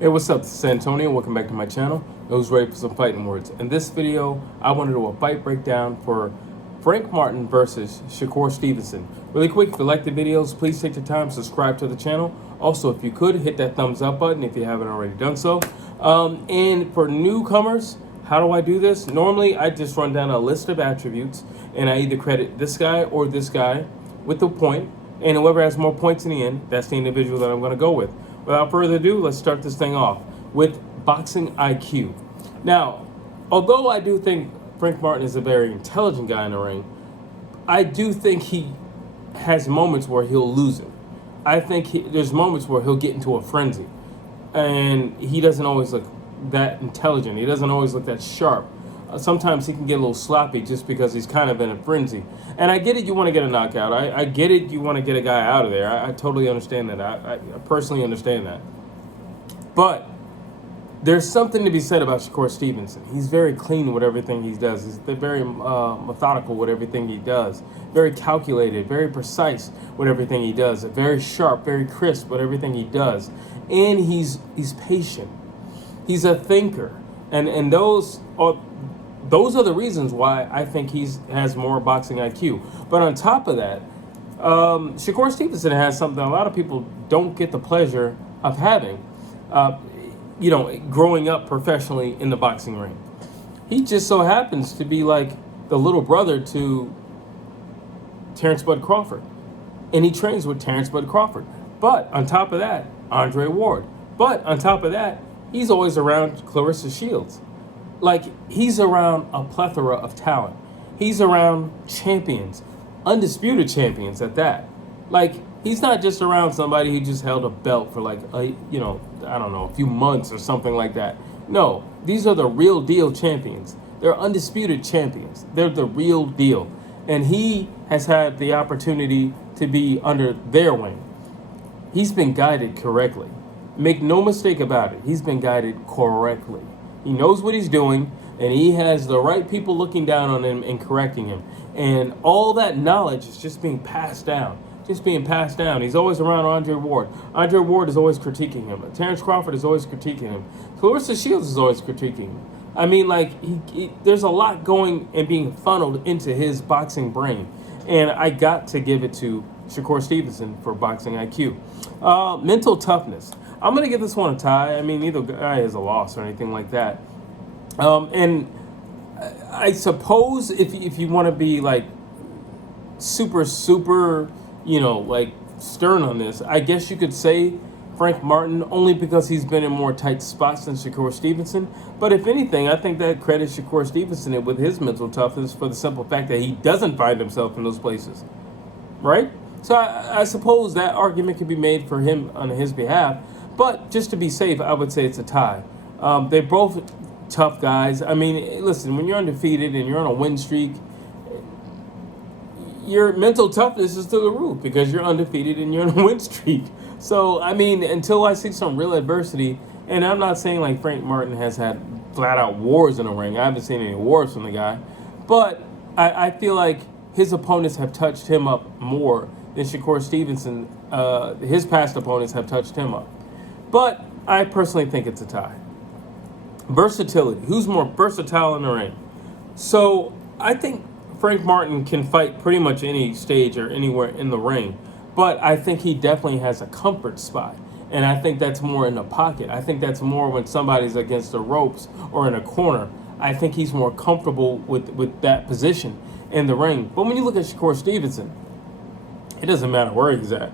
Hey, what's up? This is Antonio. Welcome back to my channel. I was ready for some fighting words. In this video, I want to do a fight breakdown for Frank Martin versus Shakur Stevenson. Really quick, if you like the videos, please take the time, subscribe to the channel. Also, if you could, hit that thumbs up button if you haven't already done so. And for newcomers, how do I do this? Normally, I just run down a list of attributes, and I either credit this guy or this guy with the point, and whoever has more points in the end, that's the individual that I'm going to go with. Without further ado, let's start this thing off with boxing IQ. Now, although I do think Frank Martin is a very intelligent guy in the ring, I do think he has moments where he'll lose it. I think there's moments where he'll get into a frenzy, and he doesn't always look that intelligent. He doesn't always look that sharp. Sometimes he can get a little sloppy just because he's kind of in a frenzy. And I get it, you want to get a knockout. I get it, you want to get a guy out of there. I totally understand that. I personally understand that. But there's something to be said about Shakur Stevenson. He's very clean with everything he does. He's very methodical with everything he does. Very calculated, very precise with everything he does. Very sharp, very crisp with everything he does. And he's patient. He's a thinker. And those are the reasons why I think he has more boxing IQ. But on top of that, Shakur Stevenson has something a lot of people don't get the pleasure of having, growing up professionally in the boxing ring. He just so happens to be like the little brother to Terrence Bud Crawford. And he trains with Terrence Bud Crawford. But on top of that, Andre Ward. But on top of that, he's always around Clarissa Shields. Like, he's around a plethora of talent. He's around champions, undisputed champions at that. Like, he's not just around somebody who just held a belt for like, a few months or something like that. No, these are the real deal champions. They're undisputed champions. They're the real deal. And he has had the opportunity to be under their wing. He's been guided correctly. Make no mistake about it. He's been guided correctly. He knows what he's doing, and he has the right people looking down on him and correcting him. And all that knowledge is just being passed down. He's always around Andre Ward. Andre Ward is always critiquing him. Terrence Crawford is always critiquing him. Clarissa Shields is always critiquing him. I mean, like, there's a lot going and being funneled into his boxing brain. And I got to give it to Shakur Stevenson for boxing IQ. Mental toughness. I'm going to give this one a tie. I mean, neither guy has a loss or anything like that. And I suppose if you want to be like super, like stern on this, I guess you could say Frank Martin, only because he's been in more tight spots than Shakur Stevenson. But if anything, I think that credits Shakur Stevenson with his mental toughness for the simple fact that he doesn't find himself in those places. Right? So I suppose that argument could be made for him on his behalf. But just to be safe, I would say it's a tie. They're both tough guys. I mean, listen, when you're undefeated and you're on a win streak, your mental toughness is through the roof because you're undefeated and you're on a win streak. So, I mean, until I see some real adversity, and I'm not saying like Frank Martin has had flat-out wars in the ring. I haven't seen any wars from the guy. But I feel like his opponents have touched him up more than Shakur Stevenson. His past opponents have touched him up. But I personally think it's a tie. Versatility. Who's more versatile in the ring? So I think Frank Martin can fight pretty much any stage or anywhere in the ring. But I think he definitely has a comfort spot. And I think that's more in the pocket. I think that's more when somebody's against the ropes or in a corner. I think he's more comfortable with that position in the ring. But when you look at Shakur Stevenson, it doesn't matter where he's at.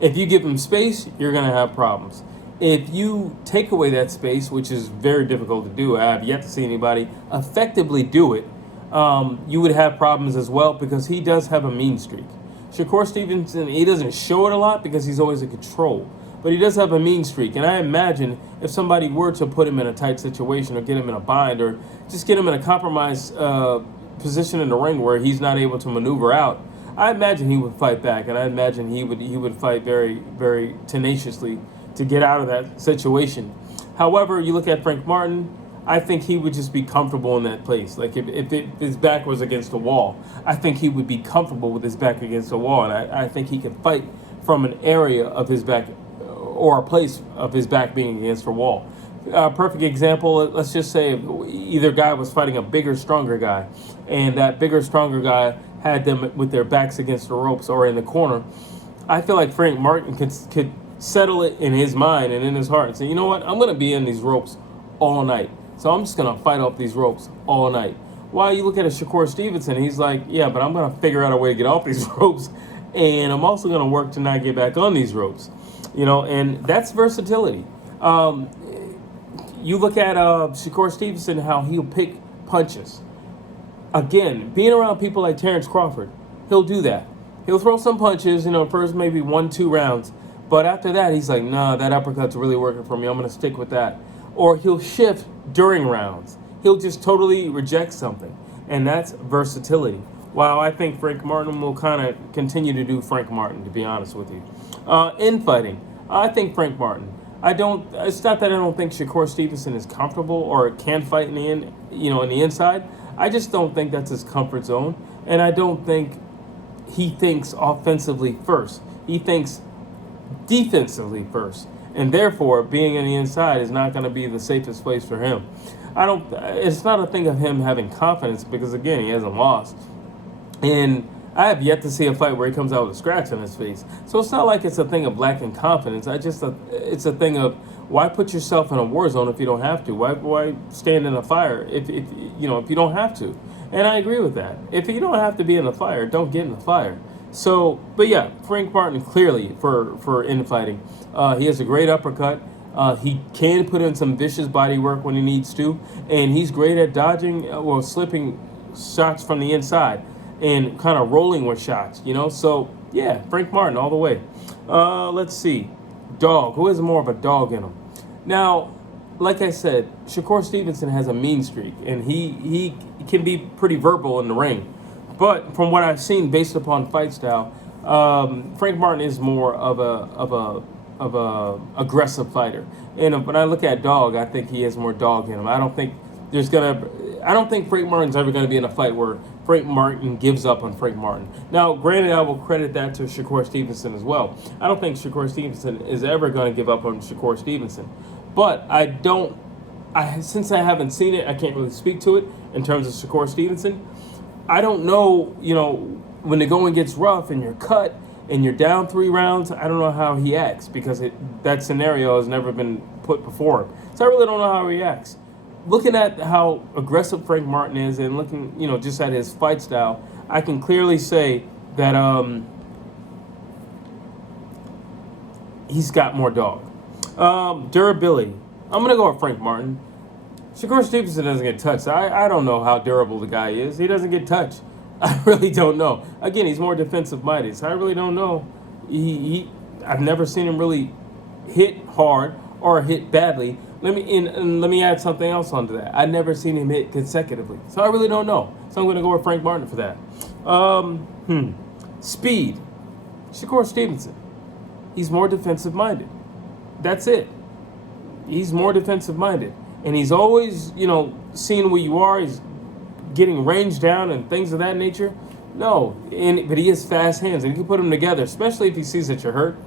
If you give him space, you're going to have problems. If you take away that space, which is very difficult to do, I have yet to see anybody effectively do it, you would have problems as well because he does have a mean streak. Shakur Stevenson, he doesn't show it a lot because he's always in control, but he does have a mean streak. And I imagine if somebody were to put him in a tight situation or get him in a bind or just get him in a compromised position in the ring where he's not able to maneuver out, I imagine he would fight back, and I imagine he would fight very, very tenaciously to get out of that situation. However, you look at Frank Martin, I think he would just be comfortable in that place. Like if his back was against the wall, I think he would be comfortable with his back against the wall, and I think he could fight from an area of his back or a place of his back being against a wall. Perfect example, let's just say either guy was fighting a bigger, stronger guy, and that bigger, stronger guy had them with their backs against the ropes or in the corner. I feel like Frank Martin could settle it in his mind and in his heart and say, you know what, I'm going to be in these ropes all night. So I'm just going to fight off these ropes all night. While you look at a Shakur Stevenson, he's like, yeah, but I'm going to figure out a way to get off these ropes, and I'm also going to work to not get back on these ropes. And that's versatility. You look at Shakur Stevenson, how he'll pick punches. Again, being around people like Terrence Crawford, he'll do that. He'll throw some punches, first maybe 1-2 rounds. But after that, he's like, nah, that uppercut's really working for me. I'm going to stick with that. Or he'll shift during rounds. He'll just totally reject something. And that's versatility. While I think Frank Martin will kind of continue to do Frank Martin, to be honest with you. Infighting, I think Frank Martin. It's not that I don't think Shakur Stevenson is comfortable or can fight in the inside. I just don't think that's his comfort zone. And I don't think he thinks offensively first. He thinks defensively first. And therefore, being on the inside is not going to be the safest place for him. It's not a thing of him having confidence because, again, he hasn't lost. And I have yet to see a fight where he comes out with a scratch on his face. So it's not like it's a thing of lacking confidence. It's a thing of why put yourself in a war zone if you don't have to? Why stand in a fire if you don't have to? And I agree with that. If you don't have to be in the fire, don't get in the fire. So, but yeah, Frank Martin clearly for infighting, he has a great uppercut. He can put in some vicious body work when he needs to, and he's great at dodging slipping shots from the inside and kind of rolling with shots, So, yeah, Frank Martin all the way. Let's see. Dog. Who has more of a dog in him? Now, like I said, Shakur Stevenson has a mean streak, and he can be pretty verbal in the ring. But from what I've seen, based upon fight style, Frank Martin is more of a aggressive fighter. And when I look at dog, I think he has more dog in him. I don't think Frank Martin's ever going to be in a fight where Frank Martin gives up on Frank Martin. Now, granted, I will credit that to Shakur Stevenson as well. I don't think Shakur Stevenson is ever going to give up on Shakur Stevenson. But since I haven't seen it, I can't really speak to it in terms of Shakur Stevenson. I don't know, when the going gets rough and you're cut and you're down 3 rounds, I don't know how he acts because that scenario has never been put before him. So I really don't know how he acts. Looking at how aggressive Frank Martin is and looking, just at his fight style, I can clearly say that he's got more dog. Durability. I'm going to go with Frank Martin. Shakur Stevenson doesn't get touched. I don't know how durable the guy is. He doesn't get touched. I really don't know. Again, he's more defensive-minded, so I really don't know. I've never seen him really hit hard or hit badly. Let me add something else onto that. I've never seen him hit consecutively, so I really don't know. So I'm going to go with Frank Martin for that. Speed. Shakur Stevenson. He's more defensive-minded. That's it. He's more defensive-minded. And he's always, seeing where you are. He's getting range down and things of that nature. No, but he has fast hands, and he can put them together, especially if he sees that you're hurt.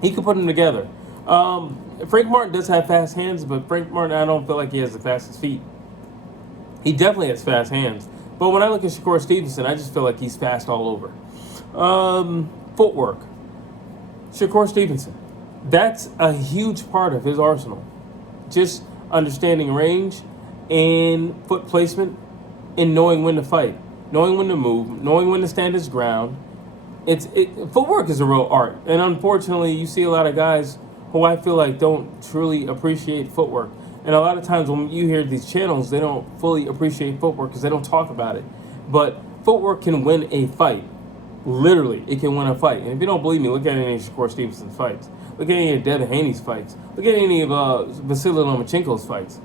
He can put them together. Frank Martin does have fast hands, but Frank Martin, I don't feel like he has the fastest feet. He definitely has fast hands. But when I look at Shakur Stevenson, I just feel like he's fast all over. Footwork. Shakur Stevenson. That's a huge part of his arsenal. Just understanding range and foot placement and knowing when to fight, knowing when to move, knowing when to stand his ground. Footwork is a real art. And unfortunately, you see a lot of guys who I feel like don't truly appreciate footwork. And a lot of times when you hear these channels, they don't fully appreciate footwork because they don't talk about it. But footwork can win a fight. Literally, it can win a fight. And if you don't believe me, look at any of Shakur Stevenson's fights. Look at any of Devin Haney's fights. Look at any of Vasily Lomachenko's fights.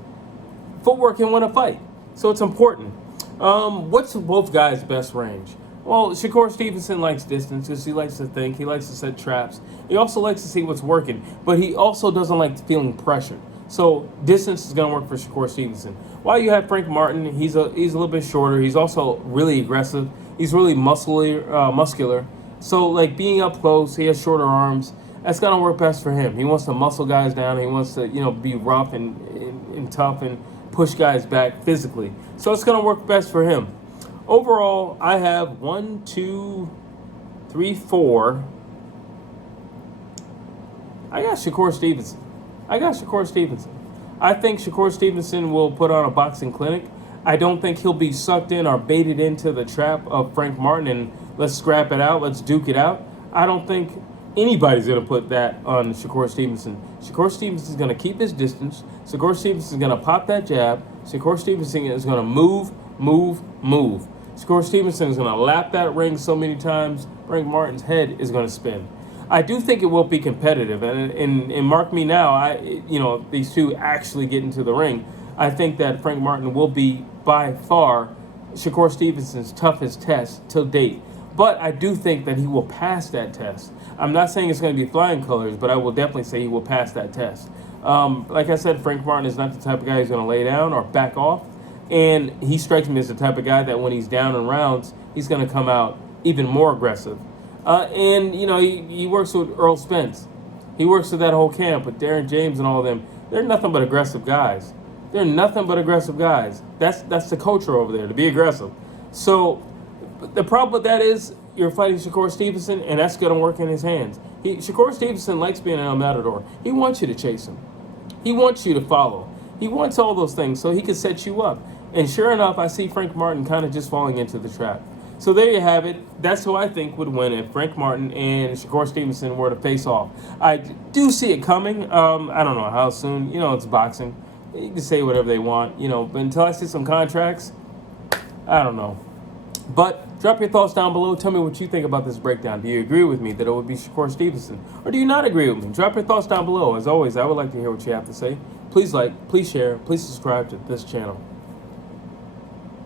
Footwork can win a fight. So it's important. What's both guys' best range? Well, Shakur Stevenson likes distance because he likes to think. He likes to set traps. He also likes to see what's working. But he also doesn't like feeling pressured. So distance is going to work for Shakur Stevenson. While you have Frank Martin, he's a little bit shorter. He's also really aggressive. He's really muscular. So like being up close, he has shorter arms. That's going to work best for him. He wants to muscle guys down. He wants to, be rough and tough and push guys back physically. So it's going to work best for him. Overall, I have 1, 2, 3, 4. I got Shakur Stevenson. I think Shakur Stevenson will put on a boxing clinic. I don't think he'll be sucked in or baited into the trap of Frank Martin and let's scrap it out, let's duke it out. I don't think anybody's going to put that on Shakur Stevenson. Shakur Stevenson is going to keep his distance. Shakur Stevenson is going to pop that jab. Shakur Stevenson is going to move. Shakur Stevenson is going to lap that ring so many times, Frank Martin's head is going to spin. I do think it will be competitive, and mark me now, these two actually get into the ring. I think that Frank Martin will be by far Shakur Stevenson's toughest test till date. But I do think that he will pass that test. I'm not saying it's going to be flying colors, but I will definitely say he will pass that test. Like I said, Frank Martin is not the type of guy who's going to lay down or back off. And he strikes me as the type of guy that when he's down in rounds, he's going to come out even more aggressive. He works with Earl Spence. He works with that whole camp with Darren James and all of them. They're nothing but aggressive guys. That's the culture over there, to be aggressive. So the problem with that is you're fighting Shakur Stevenson, and that's going to work in his hands. Shakur Stevenson likes being an El Matador. He wants you to chase him. He wants you to follow. He wants all those things so he can set you up. And sure enough, I see Frank Martin kind of just falling into the trap. So there you have it. That's who I think would win if Frank Martin and Shakur Stevenson were to face off. I do see it coming. I don't know how soon. It's boxing. You can say whatever they want, but until I see some contracts, I don't know. But drop your thoughts down below. Tell me what you think about this breakdown. Do you agree with me that it would be Shakur Stevenson? Or do you not agree with me? Drop your thoughts down below. As always, I would like to hear what you have to say. Please like, please share, please subscribe to this channel.